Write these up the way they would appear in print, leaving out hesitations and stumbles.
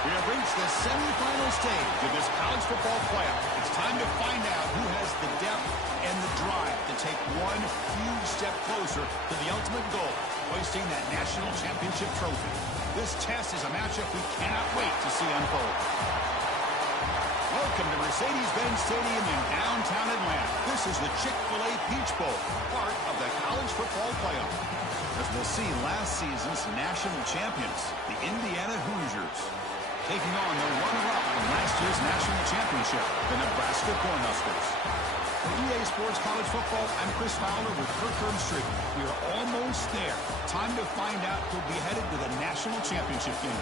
We have reached the semifinal stage of this college football playoff. It's time to find out who has the depth and the drive to take one huge step closer to the ultimate goal, hoisting that national championship trophy. This test is a matchup we cannot wait to see unfold. Welcome to Mercedes-Benz Stadium in downtown Atlanta. This is the Chick-fil-A Peach Bowl, part of the college football playoff. As we'll see, last season's national champions, the Indiana Hoosiers, taking on the runner-up from last year's national championship, the Nebraska Cornhuskers. For EA Sports College Football, I'm Chris Fowler with Kirk Herbstreit. We are almost there. Time to find out who'll be headed to the national championship game.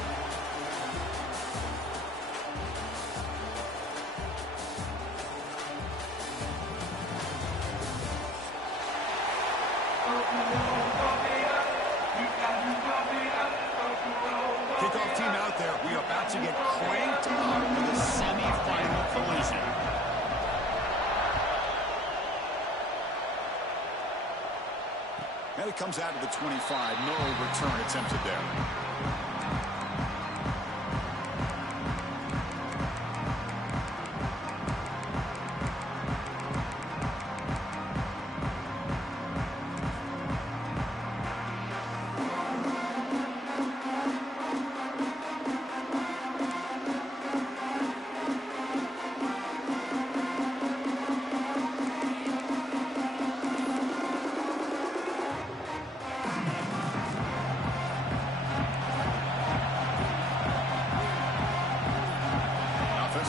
Kickoff team out there. We are about to get cranked up for the semifinal collision. And it comes out to the 25. No return attempted there.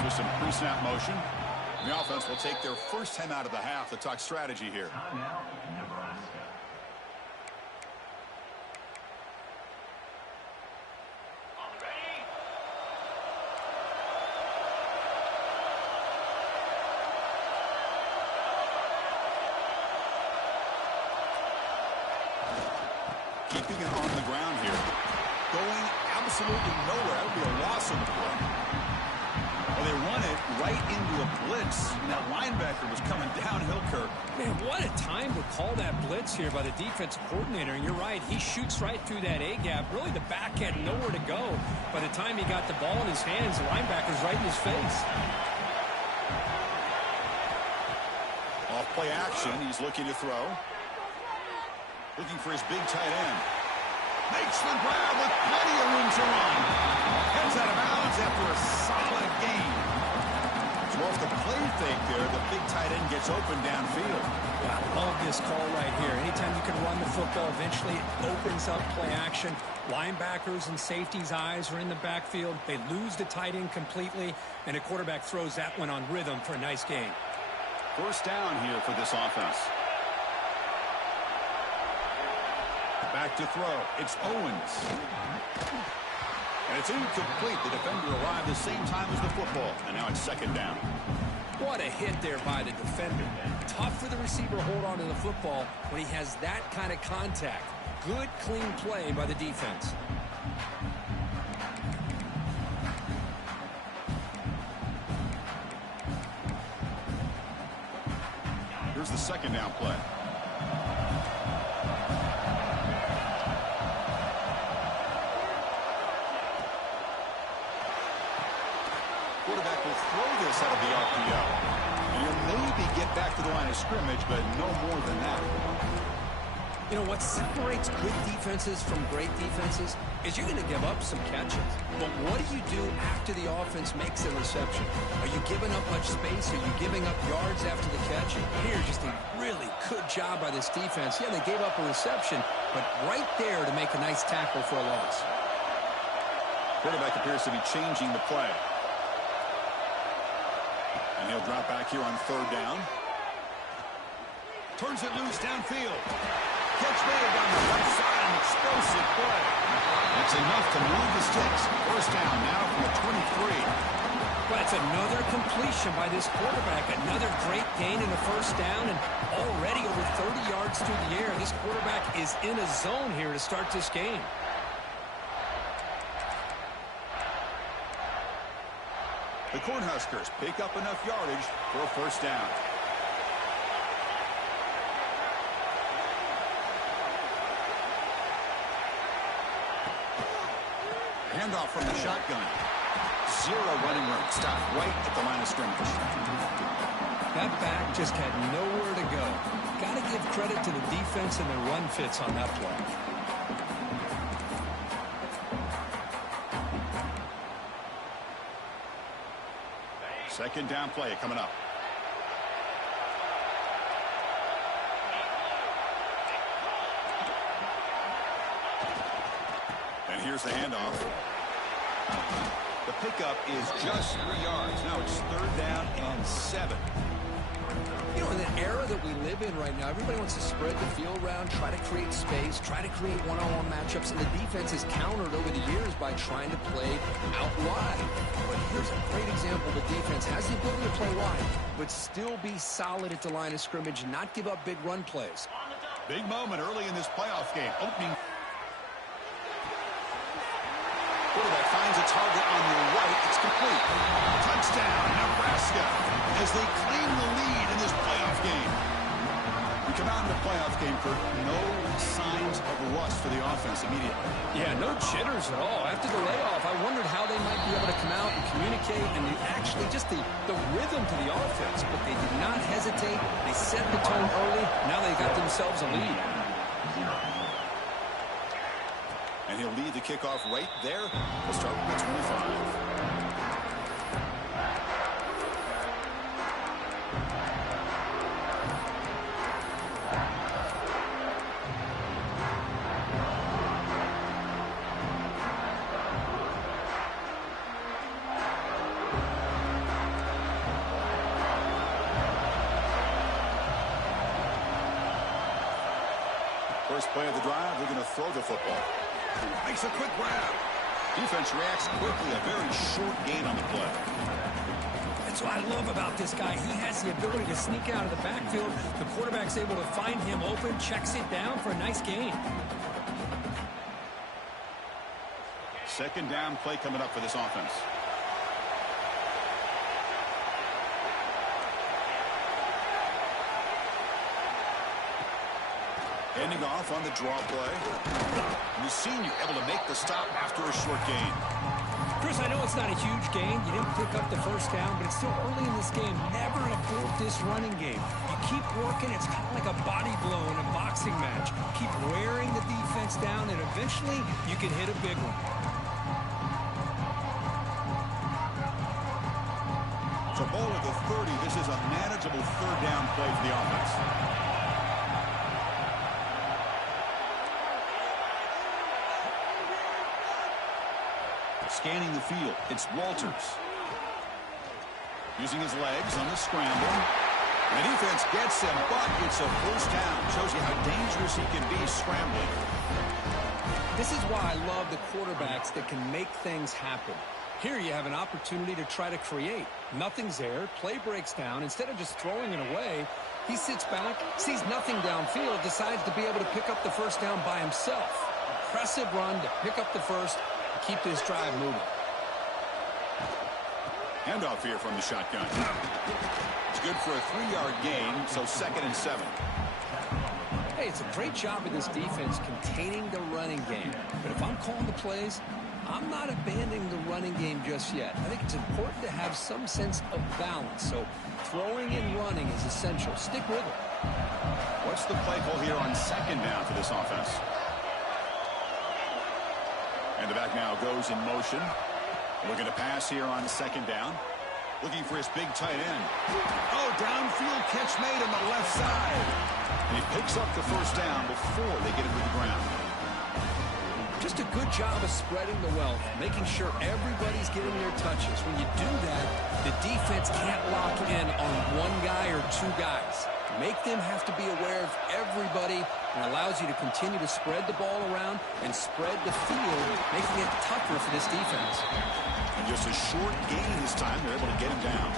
With some pre-snap motion. The offense will take their first time out of the half to talk strategy here. Timeout, Nebraska. Keeping it on the ground here. Going absolutely nowhere. That would be a loss on the play. Well, they run it right into a blitz. That linebacker was coming downhill, Kirk. Man, what a time to call that blitz here by the defensive coordinator. And you're right, he shoots right through that A-gap. Really, the back had nowhere to go. By the time he got the ball in his hands, the linebacker's right in his face. Off play action. He's looking to throw. Looking for his big tight end. Makes the grab with plenty of room to run. Heads out of bounds after a solid gain. So off the play fake there, the big tight end gets open downfield. I love this call right here. Anytime you can run the football, eventually it opens up play action. Linebackers and safeties' eyes are in the backfield. They lose the tight end completely, and a quarterback throws that one on rhythm for a nice gain. First down here for this offense. Back to throw. It's Owens. And it's incomplete. The defender arrived the same time as the football. And now it's second down. What a hit there by the defender. Tough for the receiver to hold on to the football when he has that kind of contact. Good, clean play by the defense. Here's the second down play. Quarterback will throw this out of the RPO. And he'll maybe get back to the line of scrimmage, but no more than that. You know, what separates good defenses from great defenses is you're going to give up some catches. But what do you do after the offense makes a reception? Are you giving up much space? Are you giving up yards after the catch? Here, just a really good job by this defense. Yeah, they gave up a reception, but right there to make a nice tackle for a loss. Quarterback appears to be changing the play. And he'll drop back here on third down. Turns it loose downfield. Catch made on the right side, an explosive play. That's enough to move the sticks. First down now from the 23. But it's another completion by this quarterback. Another great gain in the first down, and already over 30 yards through the air. This quarterback is in a zone here to start this game. The Cornhuskers pick up enough yardage for a first down. Handoff from the shotgun. zero running room. Stop right at the line of scrimmage. That back just had nowhere to go. Got to give credit to the defense and their run fits on that play. Second down play coming up. And here's the handoff. The pickup is just 3 yards. Now it's 3rd down and 7. You know, in the era that we live in right now, everybody wants to spread the field around, try to create space, try to create one-on-one matchups, and the defense has countered over the years by trying to play out wide. But here's a great example. The defense has the ability to play wide, but still be solid at the line of scrimmage, not give up big run plays. Big moment early in this playoff game. Opening. Quarterback finds a target on the right. It's complete. Touchdown, Nebraska, as they claim the lead in this playoff game. We come out in the playoff game for no signs of rust for the offense immediately. Yeah, no jitters at all. After the layoff, I wondered how they might be able to come out and communicate and actually just the rhythm to the offense. But they did not hesitate. They set the tone early. Now they got themselves a lead. And he'll lead the kickoff right there. We'll start with the 25. First play of the drive, they're going to throw the football. Makes a quick grab. Defense reacts quickly. A very short gain on the play. That's what I love about this guy. He has the ability to sneak out of the backfield. The quarterback's able to find him open, checks it down for a nice gain. Second down play coming up for this offense. Ending off on the draw play. And the senior able to make the stop after a short gain. Chris, I know it's not a huge gain. You didn't pick up the first down, but it's still early in this game. Never abort this running game. You keep working. It's kind of like a body blow in a boxing match. Keep wearing the defense down, and eventually you can hit a big one. So ball at the 30. This is a manageable third down play for the offense. Scanning the field, it's Walters. Using his legs on the scramble. And the defense gets him, but it's a first down. Shows you how dangerous he can be scrambling. This is why I love the quarterbacks that can make things happen. Here you have an opportunity to try to create. Nothing's there. Play breaks down. Instead of just throwing it away, he sits back, sees nothing downfield, decides to be able to pick up the first down by himself. Impressive run to pick up the first. Keep this drive moving. Handoff here from the shotgun. It's good for a 3-yard gain, so 2nd and 7. Hey, it's a great job of this defense containing the running game. But if I'm calling the plays, I'm not abandoning the running game just yet. I think it's important to have some sense of balance. So throwing and running is essential. Stick with it. What's the play call here on 2nd down for this offense? And the back now goes in motion. Looking to pass here on 2nd down. Looking for his big tight end. Oh, downfield catch made on the left side. And he picks up the first down before they get him to the ground. Just a good job of spreading the wealth, making sure everybody's getting their touches. When you do that, the defense can't lock in on one guy or two guys. Make them have to be aware of everybody, and allows you to continue to spread the ball around and spread the field, making it tougher for this defense. And just a short gain this time, they're able to get him down.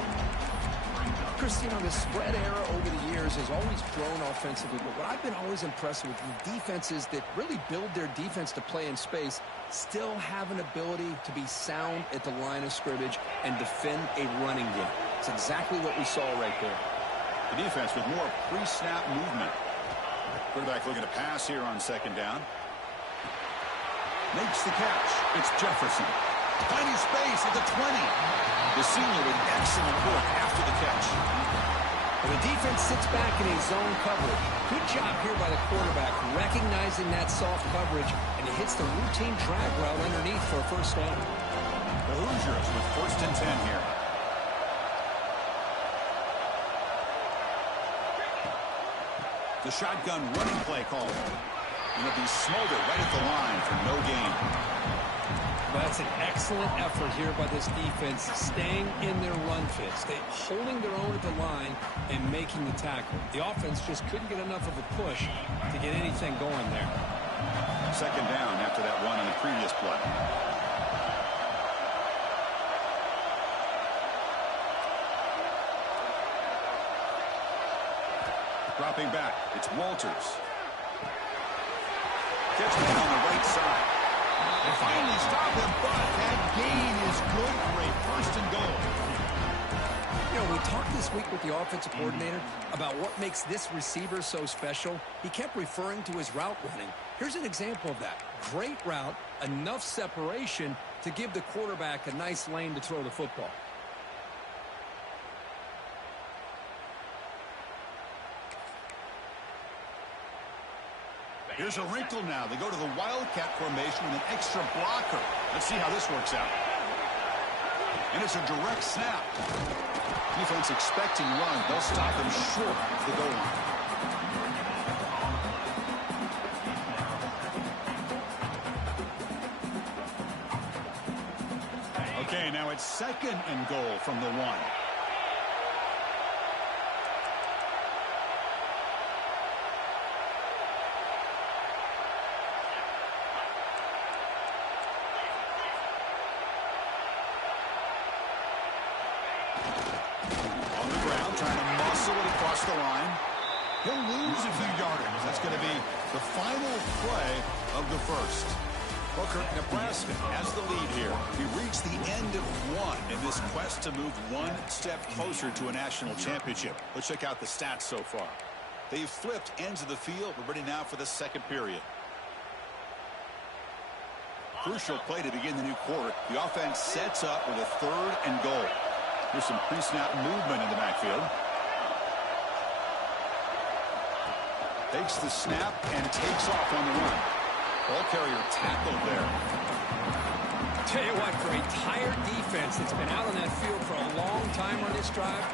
Chris, you know, the spread era over the years has always grown offensively, but what I've been always impressed with the defenses that really build their defense to play in space still have an ability to be sound at the line of scrimmage and defend a running game. It's exactly what we saw right there. The defense with more pre-snap movement. Quarterback looking to pass here on 2nd down. Makes the catch. It's Jefferson. Tiny space at the 20. The senior with excellent work after the catch. And the defense sits back in a zone coverage. Good job here by the quarterback, recognizing that soft coverage, and he hits the routine drag route underneath for a first down. The Hoosiers with 1st and 10 here. The shotgun running play call. And it'll be smothered right at the line for no gain. That's an excellent effort here by this defense, staying in their run fit, holding their own at the line and making the tackle. The offense just couldn't get enough of a push to get anything going there. 2nd down after that run on the previous play. Dropping back, it's Walters. Gets one on the right side. They finally stop him, but that gain is good for a 1st and goal. You know, we talked this week with the offensive coordinator about what makes this receiver so special. He kept referring to his route running. Here's an example of that. Great route, enough separation to give the quarterback a nice lane to throw the football. Here's a wrinkle now. They go to the Wildcat formation with an extra blocker. Let's see how this works out. And it's a direct snap. Defense expecting run. They'll stop him short of the goal line. Okay, now it's 2nd and goal from the 1. The line. He'll lose a few yardage. That's going to be the final play of the 1st. Booker, Nebraska has the lead here. We reach the end of 1 in this quest to move 1 step closer to a national championship. Let's check out the stats so far. They've flipped ends of the field. We're ready now for the 2nd period. Crucial play to begin the new quarter. The offense sets up with a 3rd and goal. There's some pre-snap movement in the backfield. Takes the snap and takes off on the run. Ball carrier tackled there. Tell you what, for a tired defense that's been out on that field for a long time on this drive,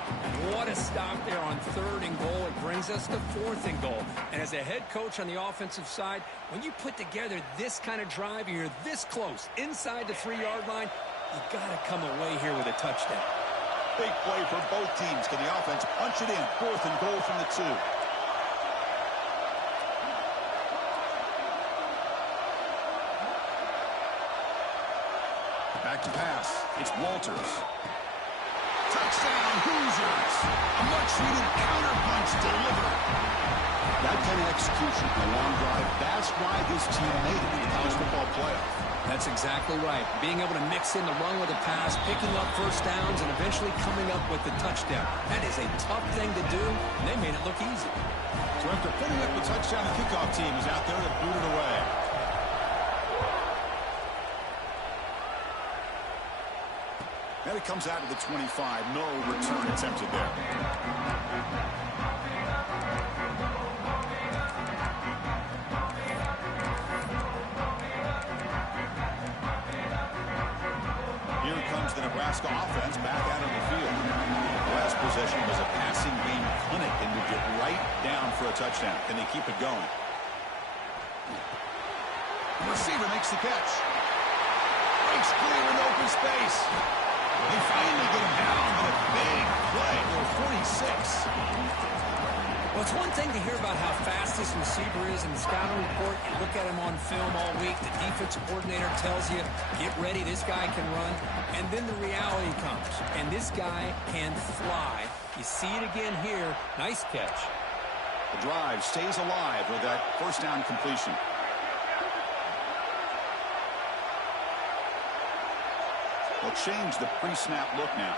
what a stop there on 3rd and goal. It brings us to 4th and goal. And as a head coach on the offensive side, when you put together this kind of drive and you're this close inside the 3-yard line, you got to come away here with a touchdown. Big play for both teams. Can the offense punch it in? 4th and goal from the 2. Back to pass. It's Walters. Touchdown, Hoosiers. A much-needed counterpunch delivered. That kind of execution, a long drive, that's why this team made it in the college football playoff. That's exactly right. Being able to mix in the run with the pass, picking up 1st downs, and eventually coming up with the touchdown. That is a tough thing to do, and they made it look easy. So after putting up the touchdown, the kickoff team is out there to boot it away. Now he comes out to the 25. No return attempted there. Here comes the Nebraska offense back out on the field. The last possession was a passing game clinic and moved it right down for a touchdown. Can they keep it going? The receiver makes the catch. Breaks clear in open space. They finally get him down with a big play. They're 46. Well, it's one thing to hear about how fast this receiver is in the scouting report. You look at him on film all week. The defensive coordinator tells you, get ready, this guy can run. And then the reality comes. And this guy can fly. You see it again here. Nice catch. The drive stays alive with that 1st down completion. They'll change the pre-snap look now.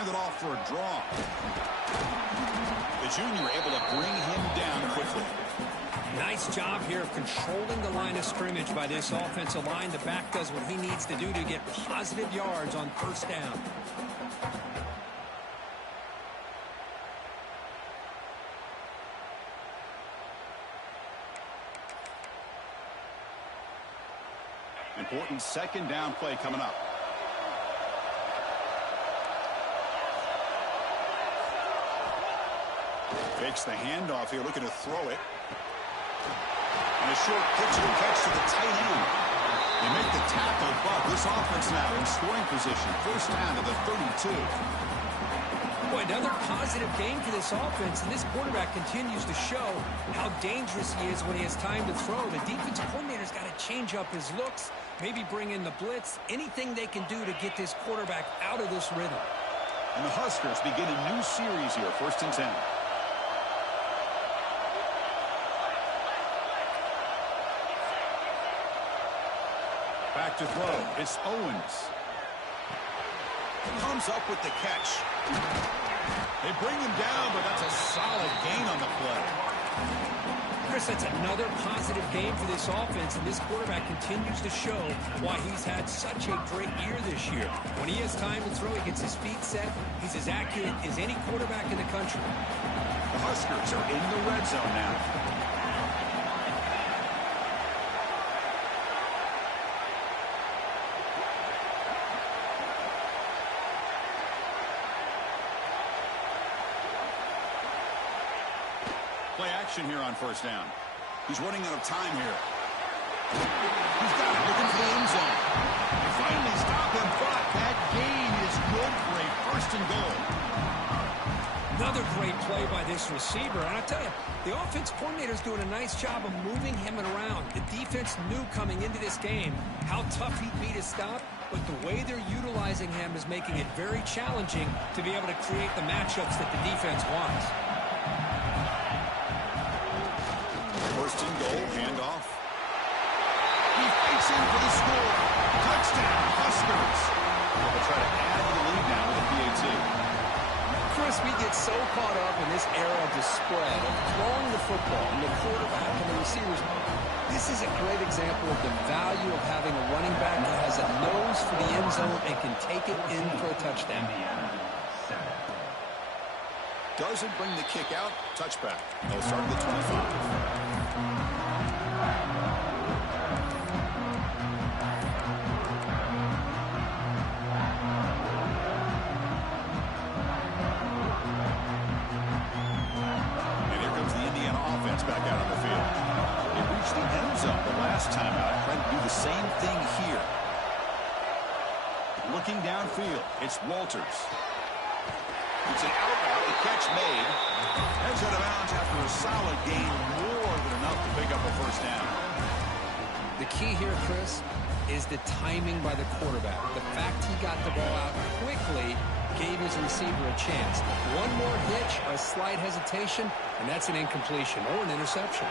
Handed off for a draw. The junior able to bring him down quickly. Nice job here of controlling the line of scrimmage by this offensive line. The back does what he needs to do to get positive yards on first down. Important second down play coming up. Fakes the handoff here, looking to throw it. And a short pitch and catch to the tight end. They make the tackle, but this offense now in scoring position. First down to the 32. Boy, another positive game for this offense, and this quarterback continues to show how dangerous he is when he has time to throw. The defensive coordinator's got to change up his looks, maybe bring in the blitz, anything they can do to get this quarterback out of this rhythm. And the Huskers begin a new series here, 1st and 10. Back to throw. It's Owens. Comes up with the catch. They bring him down, but that's a solid gain on the play. Chris, that's another positive game for this offense, and this quarterback continues to show why he's had such a great year this year. When he has time to throw, he gets his feet set. He's as accurate as any quarterback in the country. The Huskers are in the red zone now. Play action here on first down. He's running out of time here. He's got it, looking for the end zone. They finally stop him, but that gain is good for a 1st and goal. Another great play by this receiver. And I tell you, the offense coordinator's doing a nice job of moving him around. The defense knew coming into this game how tough he'd be to stop, but the way they're utilizing him is making it very challenging to be able to create the matchups that the defense wants. 1st and goal, handoff. He fakes in for the score. Touchdown, Huskers. They'll try to add to the lead now with a PAT. Chris, we get so caught up in this era of the spread, of throwing the football, and the quarterback and the receivers. This is a great example of the value of having a running back that has a nose for the end zone and can take it in for a touchdown. Doesn't bring the kick out. Touchback. They'll start at the 25. Back out on the field. They reached the end zone the last time out. Trying to do the same thing here. Looking downfield, it's Walters. It's an out. The catch made. Heads out of bounds after a solid gain, more than enough to pick up a 1st down. The key here, Chris, is the timing by the quarterback. The fact he got the ball out quickly gave his receiver a chance. One more hitch, a slight hesitation, and that's an incompletion or an interception.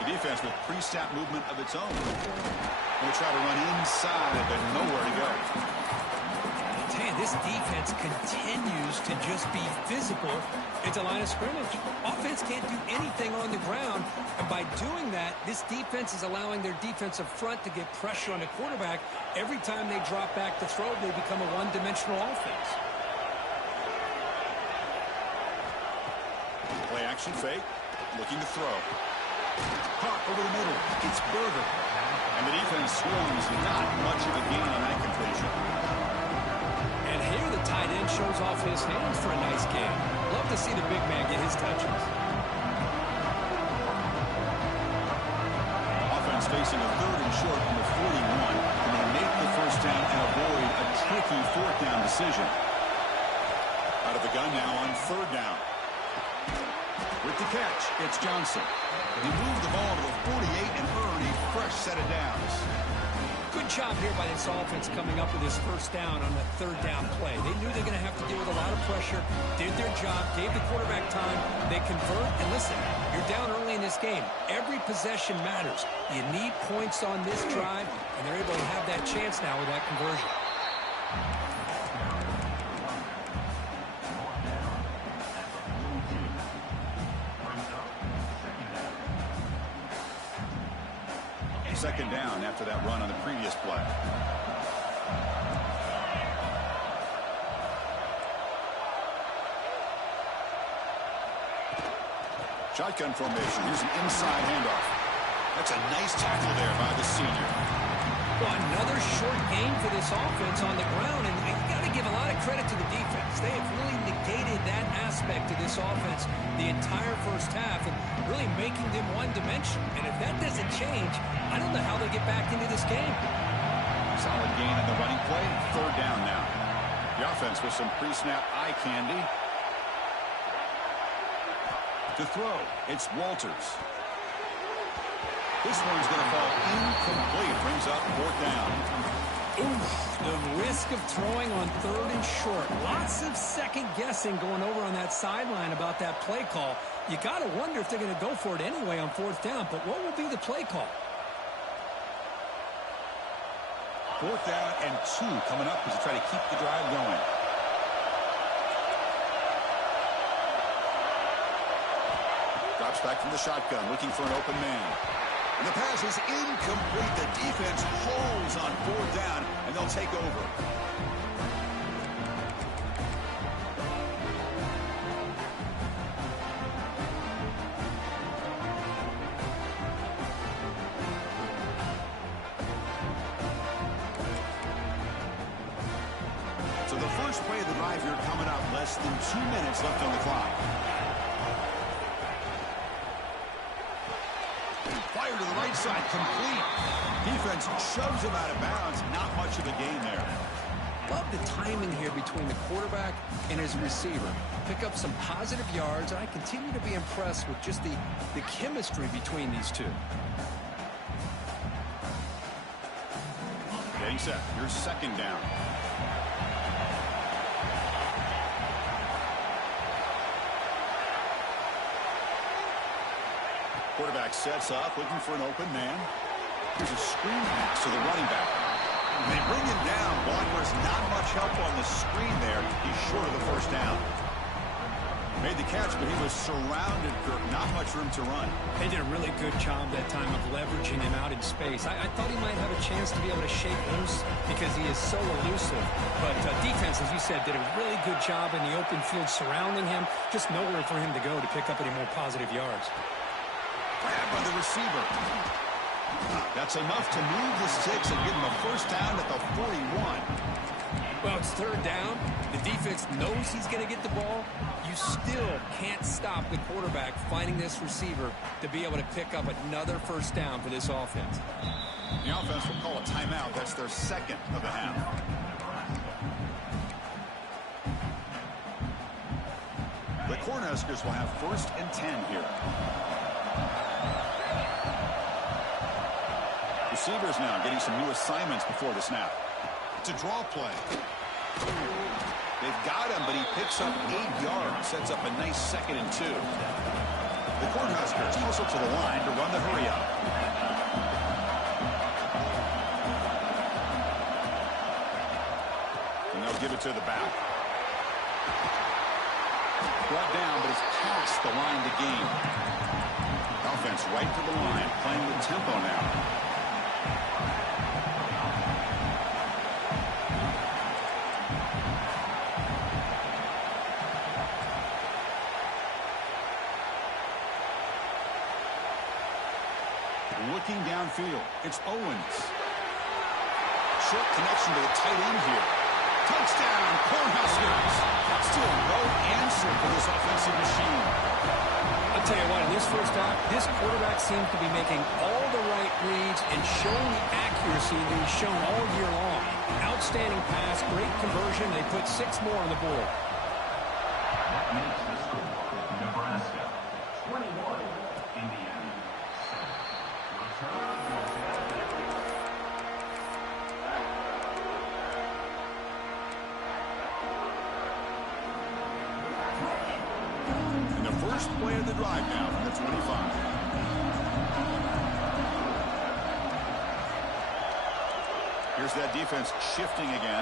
The defense with pre-snap movement of its own. We'll try to run inside, but nowhere to go. This defense continues to just be physical at the line of scrimmage. Offense can't do anything on the ground, and by doing that, this defense is allowing their defensive front to get pressure on the quarterback. Every time they drop back to throw, they become a one-dimensional offense. Play action fake, looking to throw. Caught over the middle. It's Berger. And the defense swings not much of a gain on that completion. And here the tight end shows off his hands for a nice game. Love to see the big man get his touches. Offense facing a 3rd and short from the 41. And they make the 1st down and avoid a tricky 4th down decision. Out of the gun now on 3rd down. With the catch, it's Johnson. He moved the ball to the 48 and earned a fresh set of downs. Good job here by this offense coming up with his 1st down on the 3rd down play. They knew they were going to have to deal with a lot of pressure, did their job, gave the quarterback time. They convert, and listen, you're down early in this this game. Every possession matters. You need points on this drive, and they're able to have that chance now with that conversion. Second down after that run on the previous play. Shotgun formation. Here's an inside handoff. That's a nice tackle there by the senior. Well, another short gain for this offense on the ground, and you got to give a lot of credit to the defense. They have really negated that aspect of this offense the entire first half and really making them one-dimensional. And if that doesn't change, I don't know how they get back into this game. Solid gain in the running play. Third down now. The offense with some pre-snap eye candy. To throw, it's Walters. This one's going to fall incomplete. Brings up fourth down. Ooh, the risk of throwing on third and short. Lots of second guessing going over on that sideline about that play call. You got to wonder if they're going to go for it anyway on fourth down. But what will be the play call? Fourth down and 2 coming up as they try to keep the drive going. Drops back from the shotgun, looking for an open man. And the pass is incomplete. The defense holds on fourth down, and they'll take over. So the first play of the drive here coming up. Less than 2 minutes left on the clock. Fire to the right side, complete. Defense shoves him out of bounds. Not much of a gain there. Love the timing here between the quarterback and his receiver. Pick up some positive yards. I continue to be impressed with just the chemistry between these two. Getting set. Here's second down. Quarterback sets up, looking for an open man. Here's a screen pass to the running back. And they bring him down. Blockers not much help on the screen there. He's short of the first down. Made the catch, but he was surrounded, Kirk. Not much room to run. They did a really good job that time of leveraging him out in space. I thought he might have a chance to be able to shake loose because he is so elusive. But defense, as you said, did a really good job in the open field surrounding him. Just nowhere for him to go to pick up any more positive yards. Grab by the receiver. That's enough to move the sticks and give him a first down at the 41. Well, it's third down. The defense knows he's going to get the ball. You still can't stop the quarterback finding this receiver to be able to pick up another first down for this offense. The offense will call a timeout. That's their second of the half. The Cornhuskers will have first and 10 here. Receivers now getting some new assignments before the snap. It's a draw play. They've got him, but he picks up 8 yards. Sets up a nice 2nd and 2. The Cornhuskers hustle to the line to run the hurry up. And they'll give it to the back. Brought down, but it's past the line to gain. Offense right to the line, playing with tempo now. Looking downfield, it's Owens. Short connection to the tight end here. Touchdown, Cornhuskers. Still no answer for this offensive machine. I'll tell you what, in this first half, this quarterback seems to be making all the right reads and showing the accuracy that he's shown all year long. Outstanding pass, great conversion. They put 6 more on the board. That makes the score Nebraska 21, Indiana 7. And the first play of the drive now from the 25. Here's that defense shifting again.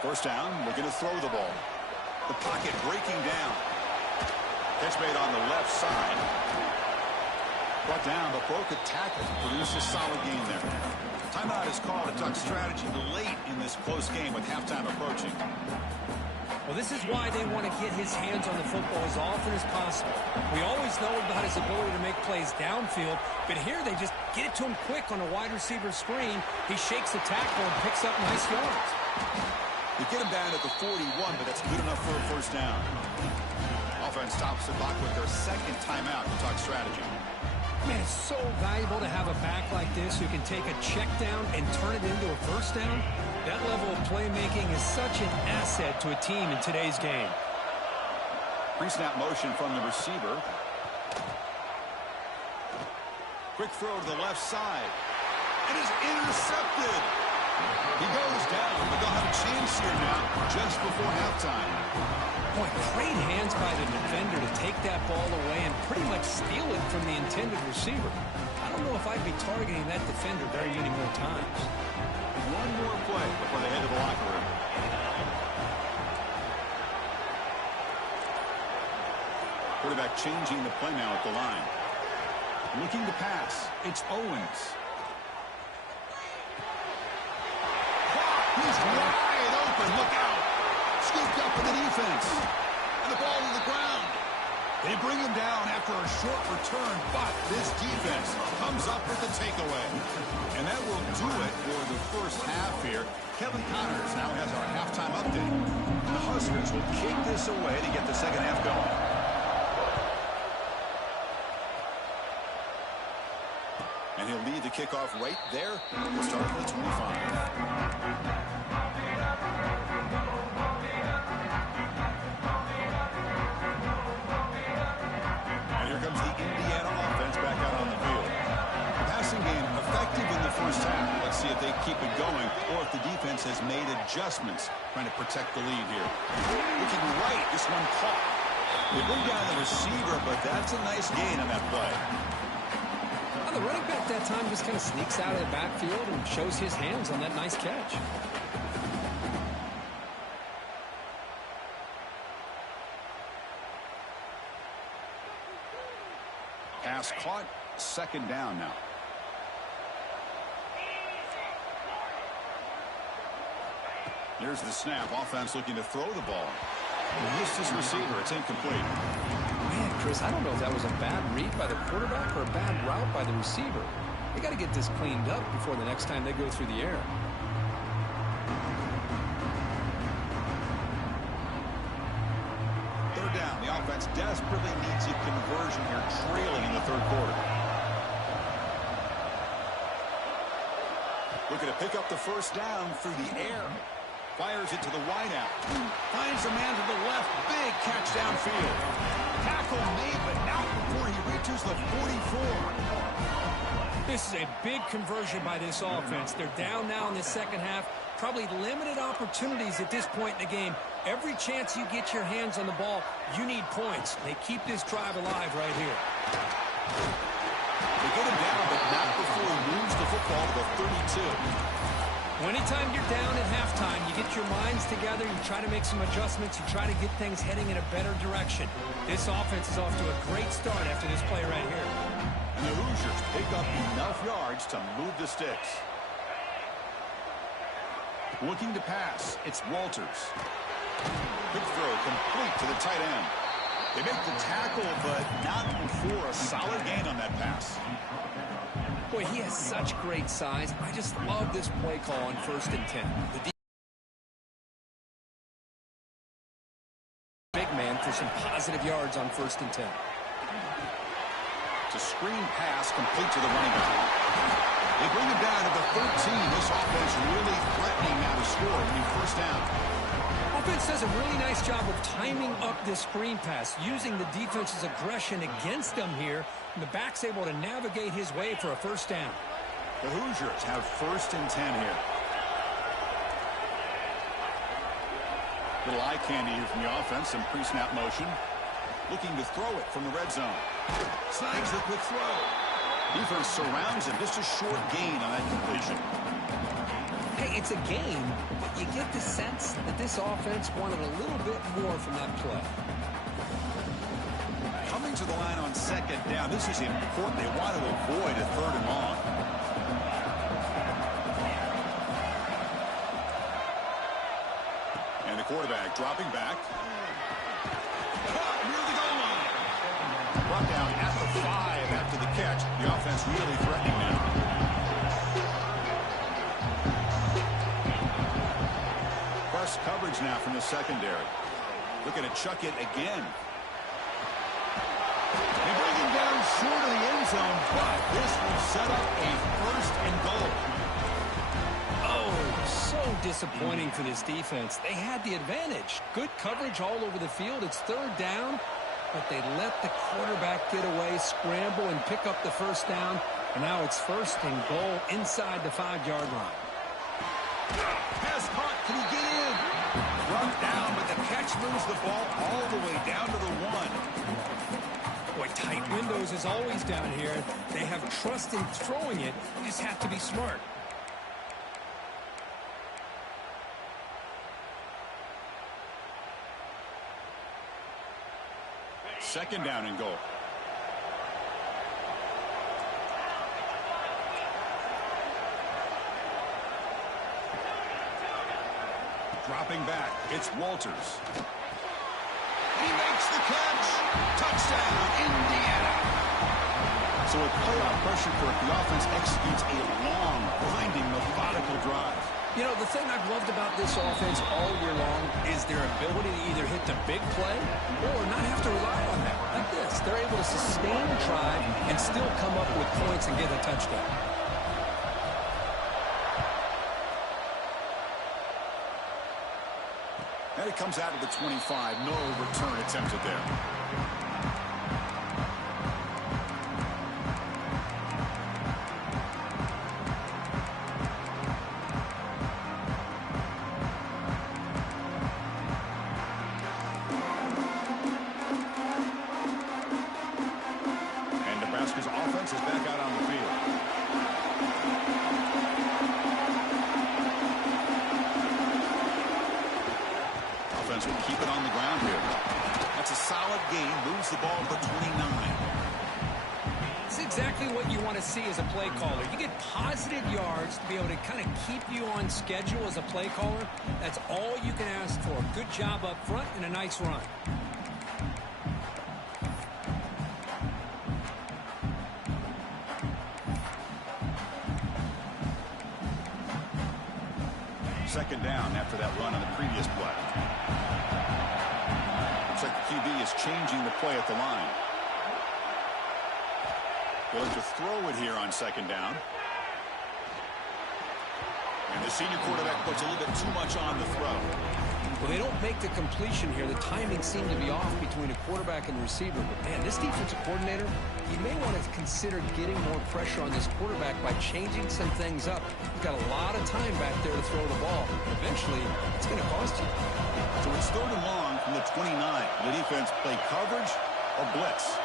First down, looking to throw the ball. The pocket breaking down. Catch made on the left side. Brought down, but broke a tackle. Produced a solid gain there. Timeout is called. It took strategy late in this close game with halftime approaching. Well, this is why they want to get his hands on the football as often as possible. We always know about his ability to make plays downfield, but here they just get it to him quick on a wide receiver screen. He shakes the tackle and picks up nice yards. They get him down at the 41, but that's good enough for a first down. Offense stops the clock with their second timeout to talk strategy. Man, it's so valuable to have a back like this who can take a check down and turn it into a first down. That level of playmaking is such an asset to a team in today's game. Pre-snap motion from the receiver. Quick throw to the left side. It is intercepted. He goes down, but they'll have a chance here now just before halftime. Boy, great hands by the defender to take that ball away and pretty much steal it from the intended receiver. I don't know if I'd be targeting that defender very many more times. One more play before they head to the locker room. Quarterback changing the play now at the line. Looking to pass. It's Owens. He's wide open. Look out. Scooped up with the defense. And the ball to the ground. They bring him down after a short return, but this defense comes up with the takeaway. And that will do it for the first half here. Kevin Connors now has our halftime update. The Huskers will kick this away to get the second half going. And he'll lead the kickoff right there. We'll start at the 25. Comes the Indiana offense back out on the field. The passing game effective in the first half. Let's see if they keep it going or if the defense has made adjustments trying to protect the lead here. Looking right, this one caught. They bring down the receiver, but that's a nice gain on that play. Well, the running back that time just kind of sneaks out of the backfield and shows his hands on that nice catch. Pass caught, second down now. There's the snap. Offense looking to throw the ball. He missed his receiver. It's incomplete. Man, Chris, I don't know if that was a bad read by the quarterback or a bad route by the receiver. They got to get this cleaned up before the next time they go through the air. Down. The offense desperately needs a conversion here, trailing in the third quarter. Looking to pick up the first down through the air. Fires it to the wideout. Finds a man to the left. Big catch downfield. Tackle made, but not before he reaches the 44. This is a big conversion by this offense. They're down now in the second half. Probably limited opportunities at this point in the game. Every chance you get your hands on the ball, you need points. They keep this drive alive right here. They get him down, but not before he moves the football to the 32. Anytime you're down at halftime, you get your minds together, you try to make some adjustments, you try to get things heading in a better direction. This offense is off to a great start after this play right here. And the Hoosiers pick up enough yards to move the sticks. Looking to pass, it's Walters. Quick throw complete to the tight end. They make the tackle, but not before a solid gain on that pass. Boy, he has such great size. I just love this play call on 1st and 10. The big man for some positive yards on 1st and 10. It's a screen pass complete to the running back. They bring him down to the 13. This offense really threatening now to score a new first down. Offense does a really nice job of timing up this screen pass, using the defense's aggression against them here, and the back's able to navigate his way for a first down. The Hoosiers have 1st and 10 here. Little eye candy here from the offense, some pre-snap motion. Looking to throw it from the red zone. Snags the quick throw. Defense surrounds him. Just a short gain on that completion. Hey, it's a game, but you get the sense that this offense wanted a little bit more from that play. Coming to the line on second down. This is important. They want to avoid a third and long. And the quarterback dropping back. Caught near the goal line. Brought down at the 5 after the catch. The offense really threatening now. Press coverage now from the secondary. Looking to chuck it again. They bring him down short of the end zone, but this will set up a first and goal. Oh, so disappointing for this defense. They had the advantage. Good coverage all over the field. It's third down, but they let the quarterback get away, scramble, and pick up the first down. And now it's first and goal inside the 5-yard line. Pass caught. Can he get in? Run down, but the catch moves the ball all the way down to the 1. Boy, tight windows as always down here. They have trust in throwing it. Just have to be smart. Second down and goal. Dropping back, it's Walters. He makes the catch. Touchdown, Indiana. So with playoff pressure for it, the offense executes a long, winding, methodical drive. You know, the thing I've loved about this offense all year long is their ability to either hit the big play or not have to rely on that. Like this, they're able to sustain the drive and still come up with points and get a touchdown. And it comes out of the 25. No return attempted there. And Nebraska's offense is back out on the field. Offense will keep it on the ground here. That's a solid gain. Moves the ball to the 29. It's exactly what you want to see as a play caller. You get positive yards to be able to kind of keep you on schedule as a play caller. That's all you can ask for. Good job up front and a nice run. Second down after that run on the previous play. Looks like the QB is changing the play at the line. Going to throw it here on second down. And the senior quarterback puts a little bit too much on the throw. Well, they don't make the completion here. The timing seemed to be off between a quarterback and the receiver. But, man, this defensive coordinator, you may want to consider getting more pressure on this quarterback by changing some things up. You've got a lot of time back there to throw the ball. Eventually, it's going to cost you. So it's third and long from the 29. The defense play coverage or blitz.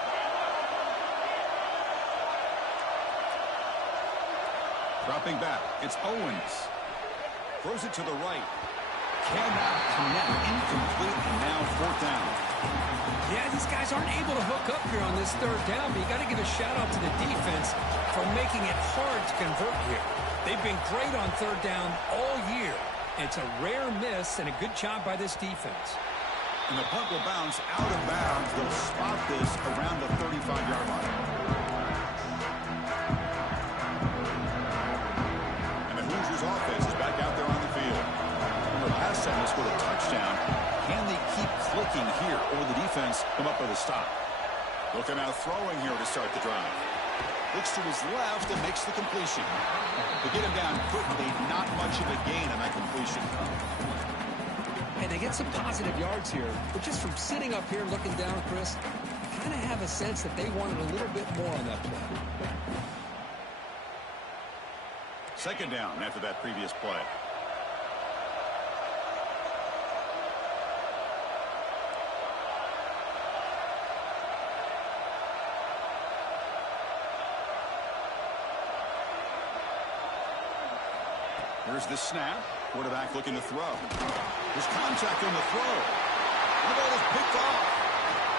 Dropping back, it's Owens. Throws it to the right. Cannot connect, incomplete, and now fourth down. Yeah, these guys aren't able to hook up here on this third down, but you got to give a shout out to the defense for making it hard to convert here. They've been great on third down all year. It's a rare miss and a good job by this defense. And the punt will bounce out of bounds. They'll spot this around the 35-yard line. And the Hoosiers offense is back out there on the field. Remember, last time they scored a touchdown. Can they keep clicking here, or the defense come up with a stop? Looking out throwing here to start the drive. Looks to his left and makes the completion. To get him down quickly, not much of a gain on that completion. And they get some positive yards here, but just from sitting up here looking down, Chris, you kind of have a sense that they wanted a little bit more on that play. Second down after that previous play. Here's the snap. Quarterback looking to throw. There's contact on the throw. The ball is picked off.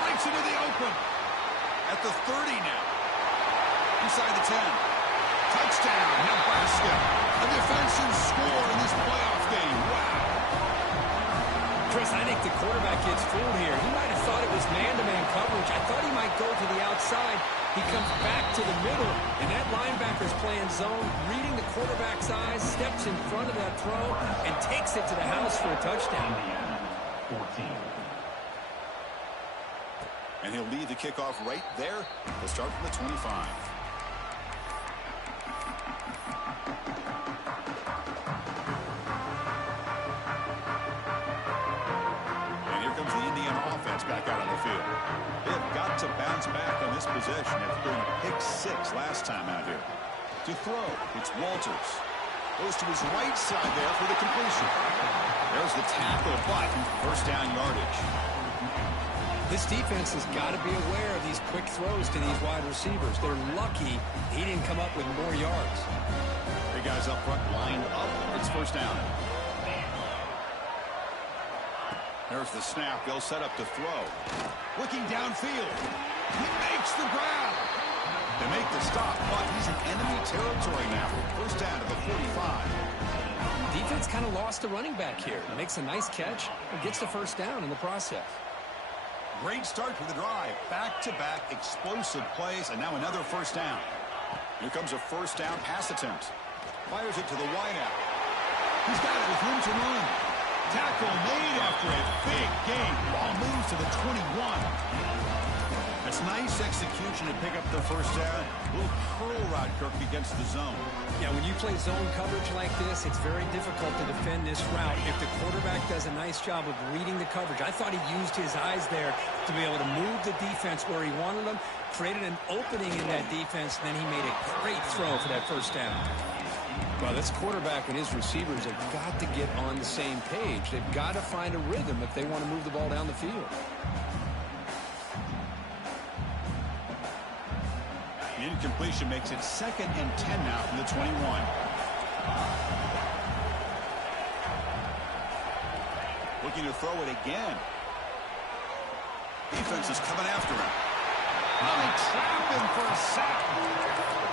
Breaks into the open. At the 30 now. Inside the 10. Touchdown, Nebraska. A defensive score in this playoff game. Wow. Chris, I think the quarterback gets fooled here. He might have thought it was man-to-man coverage. I thought he might go to the outside. He comes back to the middle, and that linebacker's playing zone, reading the quarterback's eyes, steps in front of that throw, and takes it to the house for a touchdown. 14. And he'll lead the kickoff right there. He'll start from the 25. Back out on the field. They've got to bounce back on this possession after doing a pick 6 last time out here. To throw, it's Walters. Goes to his right side there for the completion. There's the tackle, but first down yardage. This defense has got to be aware of these quick throws to these wide receivers. They're lucky he didn't come up with more yards. Big guys up front lined up. It's first down. There's the snap. They'll set up to throw. Looking downfield. He makes the grab. They make the stop, but he's in enemy territory now. First down to the 45. Defense kind of lost the running back here. Makes a nice catch and gets the first down in the process. Great start for the drive. Back-to-back explosive plays, and now another first down. Here comes a first down pass attempt. Fires it to the wideout. He's got it with room to run. Tackle made after a big gain. Ball moves to the 21. That's nice execution to pick up the first down. A little curl rod, Kirk, against the zone. Yeah, when you play zone coverage like this, it's very difficult to defend this route if the quarterback does a nice job of reading the coverage. I thought he used his eyes there to be able to move the defense where he wanted them, created an opening in that defense, and then he made a great throw for that first down. Well, this quarterback and his receivers have got to get on the same page. They've got to find a rhythm if they want to move the ball down the field. The incompletion makes it 2nd and 10 now from the 21. Looking to throw it again. Defense is coming after him. Now they trap him for a sack.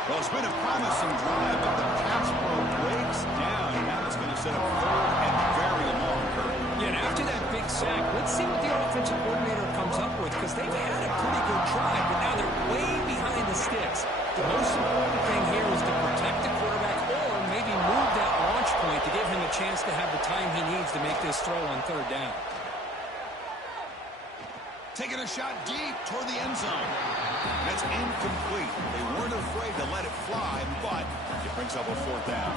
Well, it's been a promising drive, but the pass pro breaks down. Now it's going to set up 3rd and very long, Kurt. Yeah, and after that big sack, let's see what the offensive coordinator comes up with, because they've had a pretty good drive, but now they're way behind the sticks. The most important thing here is to protect the quarterback or maybe move that launch point to give him a chance to have the time he needs to make this throw on 3rd down. Taking a shot deep toward the end zone. That's incomplete. They weren't afraid to let it fly, but it brings up a 4th down.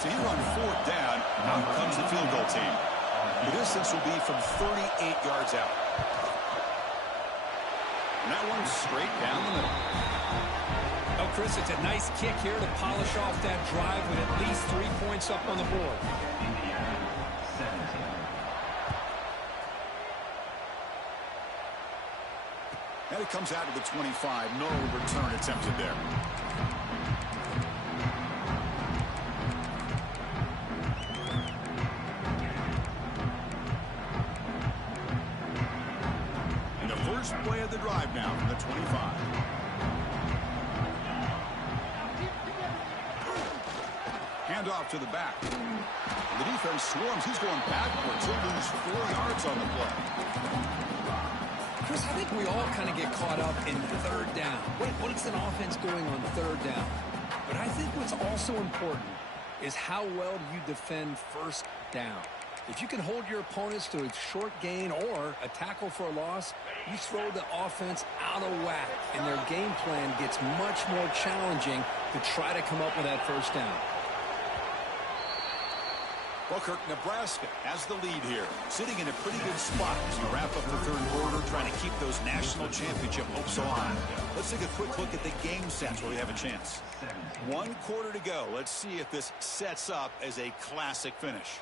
So here on 4th down, out comes the field goal team. The distance will be from 38 yards out. And that one's straight down the middle. Oh, Chris, it's a nice kick here to polish off that drive with at least 3 points up on the board. Indiana, 17. And it comes out to the 25. No return attempted there. And the first play of the drive now from the 25. Hand off to the back. The defense swarms. He's going backwards. He'll lose 4 yards on the play. Chris, I think we all kind of get caught up in 3rd down. What is an offense doing on 3rd down? But I think what's also important is how well you defend 1st down. If you can hold your opponents to a short gain or a tackle for a loss, you throw the offense out of whack, and their game plan gets much more challenging to try to come up with that 1st down. Well, Kirk, Nebraska has the lead here, sitting in a pretty good spot as you wrap up the 3rd quarter, trying to keep those national championship hopes alive. Let's take a quick look at the game sets where we have a chance. 1 quarter to go. Let's see if this sets up as a classic finish.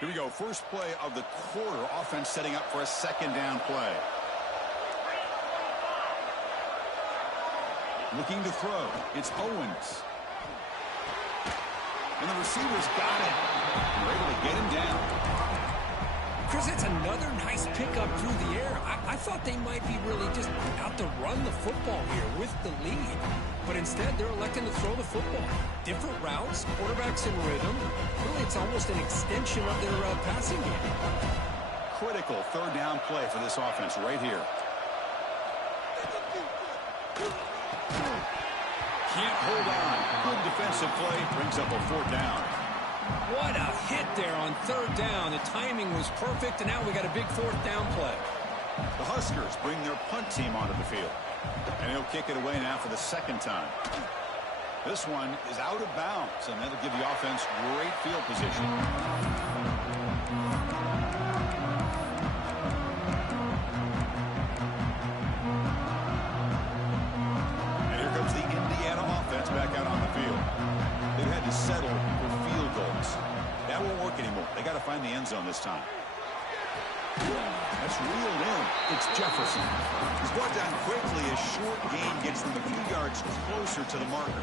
Here we go. First play of the quarter. Offense setting up for a 2nd down play. Looking to throw. It's Owens. And the receiver's got it. And we're able to get him down. Chris, it's another nice pickup through the air. I thought they might be really just out to run the football here with the lead. But instead, they're electing to throw the football. Different routes, quarterbacks in rhythm. Really, it's almost an extension of their passing game. Critical third down play for this offense right here. Can't hold on. Good defensive play. Brings up a fourth down. What a hit there on third down. The timing was perfect, and now we got a big fourth down play. The Huskers bring their punt team onto the field. And he'll kick it away now for the second time. This one is out of bounds, and that'll give the offense great field position. And here comes the Indiana offense back out on the field. They've had to settle for field goals. That won't work anymore. They got to find the end zone this time. That's reeled in. It's Jefferson. He's brought down quickly as short gain gets them a few yards closer to the marker.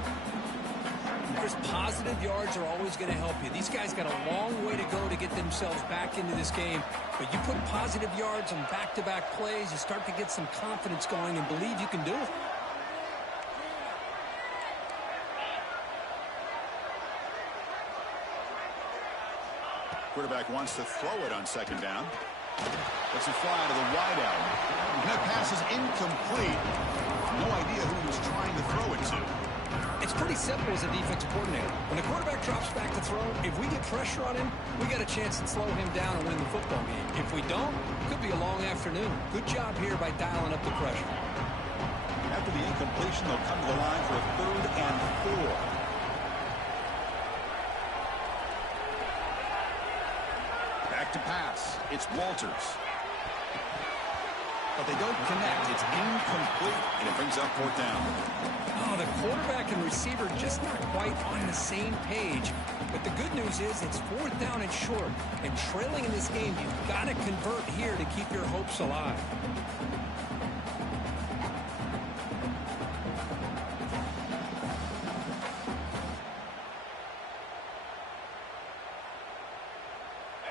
Chris, positive yards are always going to help you. These guys got a long way to go to get themselves back into this game. But you put positive yards on back-to-back plays, you start to get some confidence going and believe you can do it. Quarterback wants to throw it on second down. Lets it fly to the wideout. And that pass is incomplete. No idea who he was trying to throw it to. It's pretty simple as a defensive coordinator. When the quarterback drops back to throw, if we get pressure on him, we got a chance to slow him down and win the football game. If we don't, it could be a long afternoon. Good job here by dialing up the pressure. After the incompletion, they'll come to the line for a 3rd and 4. Back to pass. It's Walters. But they don't connect. It's incomplete, and it brings up 4th down. Oh, the quarterback and receiver just not quite on the same page. But the good news is it's 4th down and short. And trailing in this game, you've got to convert here to keep your hopes alive.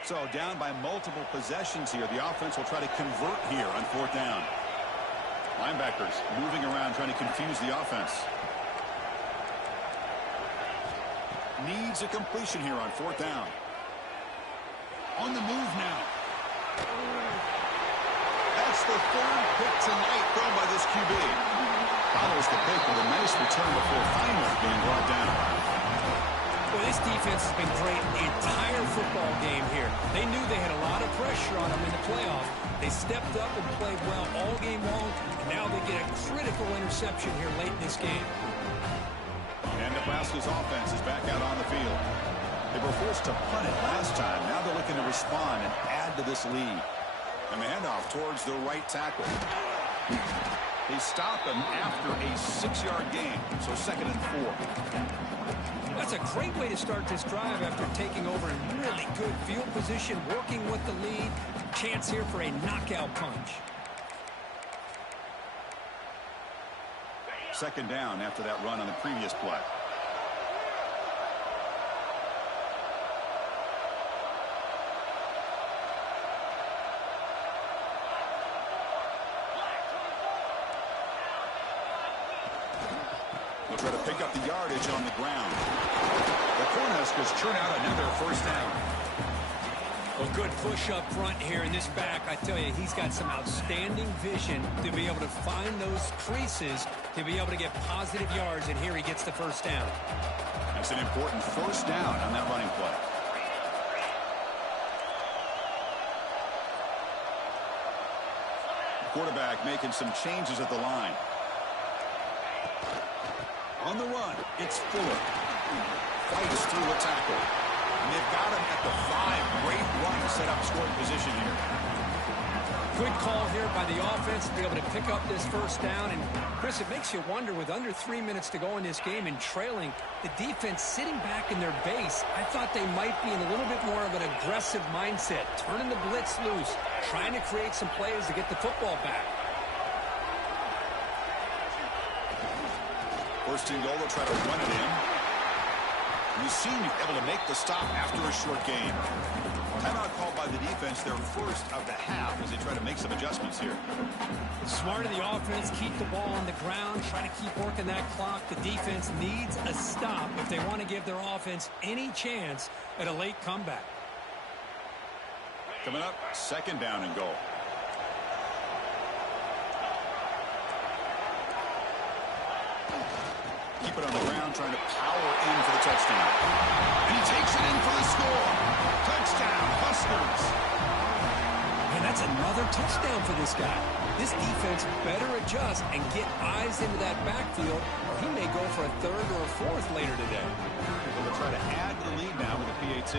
So down by multiple possessions here. The offense will try to convert here on 4th down. Linebackers moving around trying to confuse the offense. Needs a completion here on 4th down. On the move now. That's the 3rd pick tonight thrown by this QB. Follows the pick with a nice return before finally being brought down. Well, this defense has been great the entire football game here. They knew they had a lot of pressure on them in the playoff. They stepped up and played well all game long, and now they get a critical interception here late in this game. And Nebraska's offense is back out on the field. They were forced to punt it last time. Now they're looking to respond and add to this lead. And the handoff towards the right tackle. They stop him after a 6-yard gain, so 2nd and 4. That's a great way to start this drive after taking over in really good field position, working with the lead. Chance here for a knockout punch. 2nd down after that run on the previous play. They'll try to pick up the yardage on the ground. The Cornhuskers churn out another 1st down. Well, good push up front here in this back. I tell you, he's got some outstanding vision to be able to find those creases, to be able to get positive yards, and here he gets the 1st down. That's an important 1st down on that running play. Quarterback making some changes at the line. On the run, it's Fuller. Fights through a tackle. And they've got him at the 5. Great run set up scoring position here. Good call here by the offense to be able to pick up this 1st down. And, Chris, it makes you wonder, with under 3 minutes to go in this game and trailing, the defense sitting back in their base, I thought they might be in a little bit more of an aggressive mindset, turning the blitz loose, trying to create some plays to get the football back. First and goal, they'll try to run it in. You seem to be able to make the stop after a short game. Timeout called by the defense, their first of the half, as they try to make some adjustments here. Smart of the offense, keep the ball on the ground, try to keep working that clock. The defense needs a stop if they want to give their offense any chance at a late comeback. Coming up, second down and goal. Keep it on the ground, trying to power in for the touchdown. And he takes it in for the score. Touchdown, Huskers. And that's another touchdown for this guy. This defense better adjust and get eyes into that backfield, or he may go for a third or a fourth later today. Well, they'll try to add to the lead now with a PAT.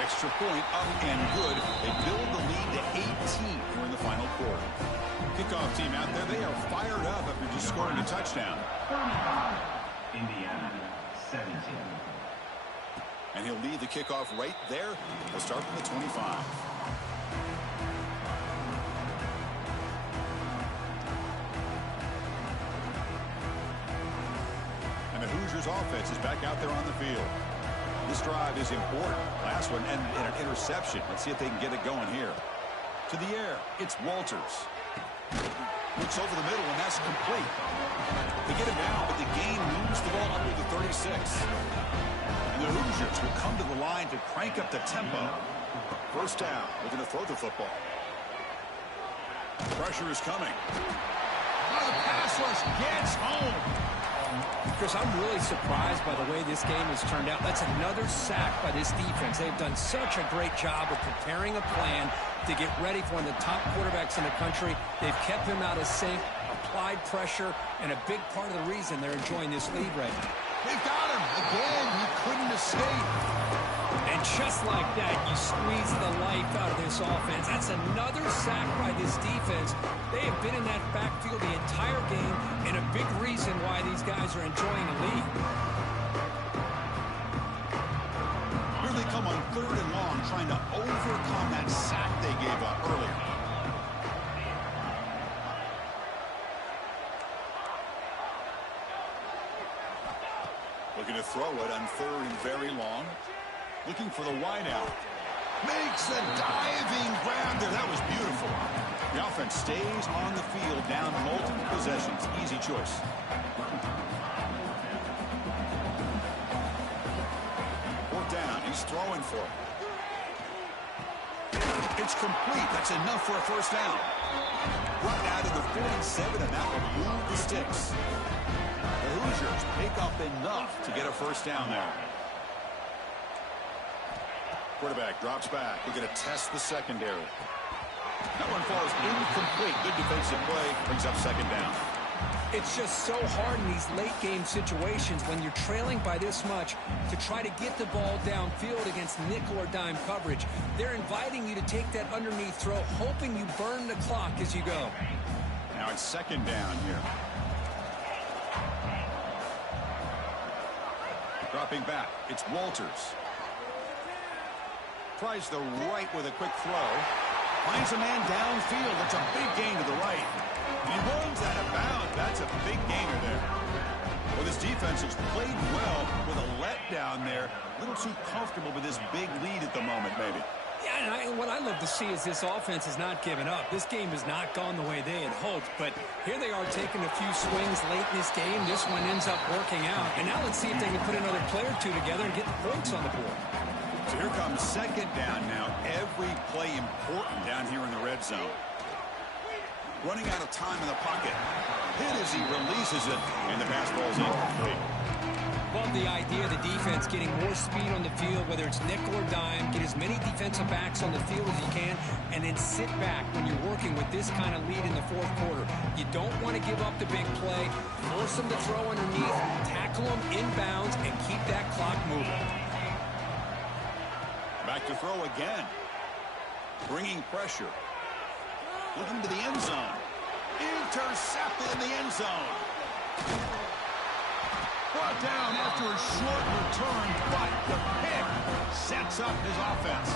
Extra point up and good. They build the lead to 18 here in the final quarter. Kickoff team out there, they are fired up after just scoring a touchdown. Indiana, 17. And he'll lead the kickoff right there. He'll start from the 25. And the Hoosiers offense is back out there on the field. This drive is important. Last one and an interception. Let's see if they can get it going here. To the air, it's Walters. Looks over the middle, and that's complete. They get it down, but the game moves the ball under the 36. And the Hoosiers will come to the line to crank up the tempo. First down, looking to throw the football. Pressure is coming. Oh, the pass rush gets home. Chris, I'm really surprised by the way this game has turned out. That's another sack by this defense. They've done such a great job of preparing a plan to get ready for one of the top quarterbacks in the country. They've kept him out of sync, applied pressure, and a big part of the reason they're enjoying this lead right now. They've got him. Again, he couldn't escape. And just like that, you squeeze the life out of this offense. That's another sack by this defense. They have been in that backfield the entire game, and a big reason why these guys are enjoying the lead. Here they come on third and long, trying to overcome that sack they gave up earlier. Looking to throw it on third and very long. Looking for the wideout. Makes the diving grab there. That was beautiful. The offense stays on the field, down multiple possessions. Easy choice. Fourth down. He's throwing for it. It's complete. That's enough for a first down. Right out of the 47, and that will move the sticks. The Hoosiers pick up enough to get a first down there. Quarterback drops back. We're going to test the secondary. That one falls incomplete. Good defensive play. Brings up second down. It's just so hard in these late game situations when you're trailing by this much to try to get the ball downfield against nickel or dime coverage. They're inviting you to take that underneath throw, hoping you burn the clock as you go. Now it's second down here. Dropping back. It's Walters. Tries the right with a quick throw. Finds a man downfield. That's a big gain to the right. And he runs out of bounds. That's a big gainer there. Well, this defense has played well with a letdown there. A little too comfortable with this big lead at the moment, maybe. Yeah, and what I love to see is this offense has not given up. This game has not gone the way they had hoped, but here they are taking a few swings late in this game. This one ends up working out. And now let's see if they can put another play or two together and get the points on the board. So here comes second down now. Every play important down here in the red zone. Running out of time in the pocket. Hit as he releases it, and the pass ball is incomplete. Love the idea of the defense getting more speed on the field, whether it's nickel or dime, get as many defensive backs on the field as you can, and then sit back when you're working with this kind of lead in the fourth quarter. You don't want to give up the big play. Force them to throw underneath, tackle them inbounds, and keep that clock moving. Back to throw again. Bringing pressure. Looking to the end zone. Intercepted in the end zone. Brought down after a short return, but the pick sets up his offense.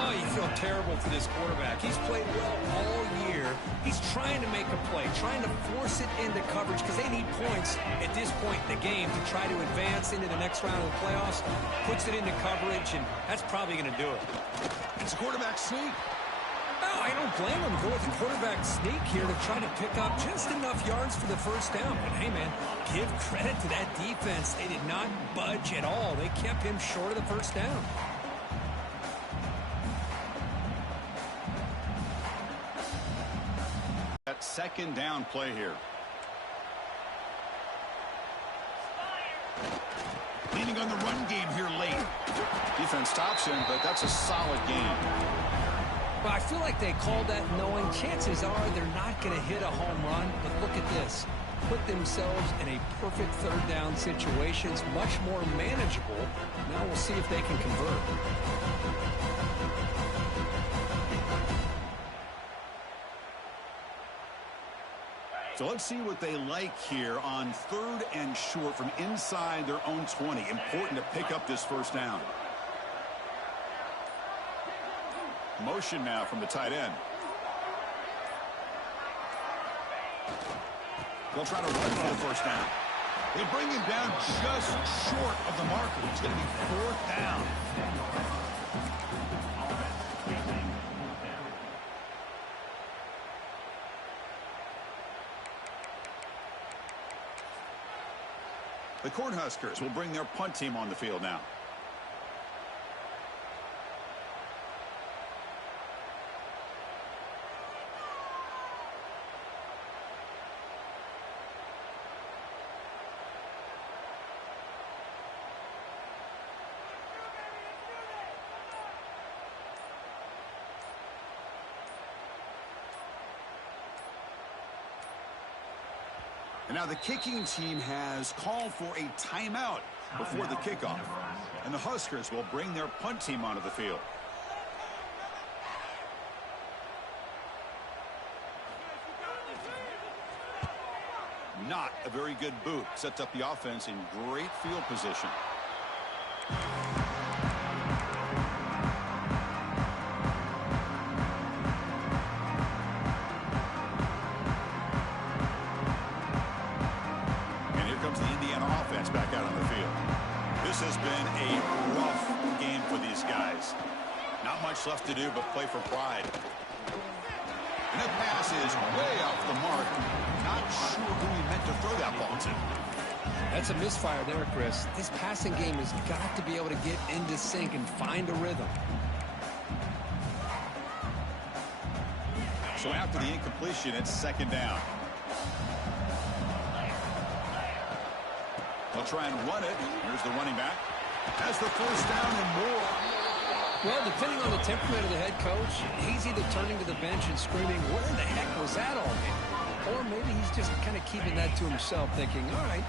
Oh, you feel terrible for this quarterback. He's played well all year. He's trying to make a play, trying to force it into coverage because they need points at this point in the game to try to advance into the next round of the playoffs. Puts it into coverage, and that's probably going to do it. It's a quarterback sneak. No, I don't blame him. Go with the quarterback sneak here to try to pick up just enough yards for the first down. But, hey, man, give credit to that defense. They did not budge at all. They kept him short of the first down. That second down play here. Leaning on the run game here late. Defense stops him, but that's a solid game. Well, I feel like they called that knowing chances are they're not going to hit a home run. But look at this. Put themselves in a perfect third down situation. It's much more manageable. Now we'll see if they can convert. So let's see what they like here on 3rd and short from inside their own 20. Important to pick up this first down. Motion now from the tight end. They'll try to run for the first down. They bring him down just short of the marker. It's going to be 4th down. The Cornhuskers will bring their punt team on the field now. And now the kicking team has called for a timeout before the kickoff. And the Huskers will bring their punt team onto the field. Not a very good boot. Sets up the offense in great field position. Back out on the field. This has been a rough game for these guys. Not much left to do but play for pride. And that pass is way off the mark. Not sure who he meant to throw that ball to. That's a misfire there, Chris. This passing game has got to be able to get into sync and find a rhythm. So after the incompletion, it's 2nd down. They'll try and run it. Here's the running back. Has the first down and more. Well, depending on the temperament of the head coach, he's either turning to the bench and screaming, where the heck was that all day? Or maybe he's just kind of keeping that to himself, thinking, all right,